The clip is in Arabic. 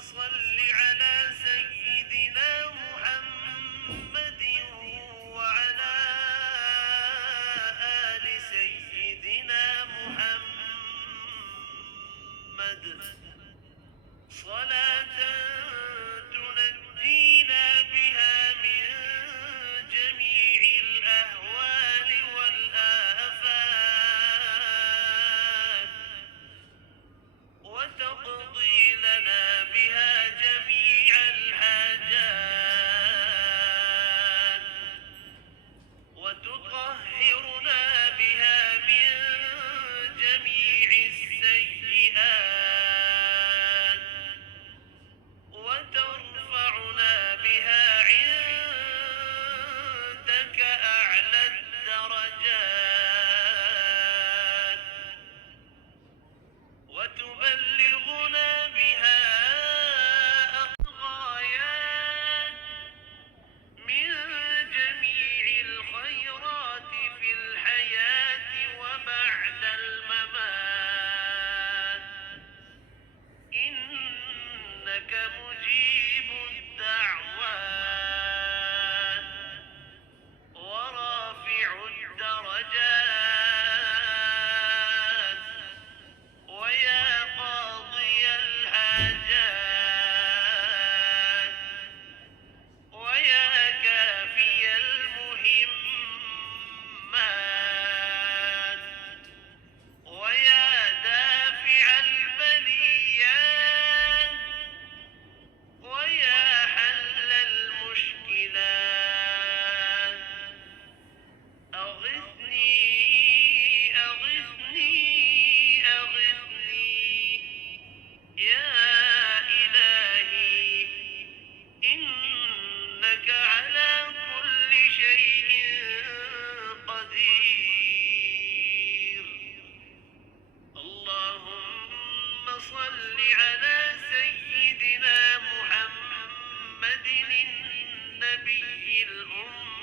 صل على سيدنا محمد وعلى آل سيدنا محمد صلاة تنجينا بها من جميع الأهوال والآفات وتقضي لنا بها جميع الحاجات وتطهرنا بها من جميع السيئات وترفعنا بها عندك أعلى الدرجات وتبلغنا بها أقصى الغايات من جميع الخيرات في الحياة وبعد الممات إنك مجيب الدعوات ورافع الدرجات ويا قاضي الحاجات ويا كافي المهمات ويا دافع البليات ويا حل المشكلات أغثني أغثني أغثني يا إلهي إنك على كل شيء قدير. اللهم صل على سيدنا محمد النبي الأمي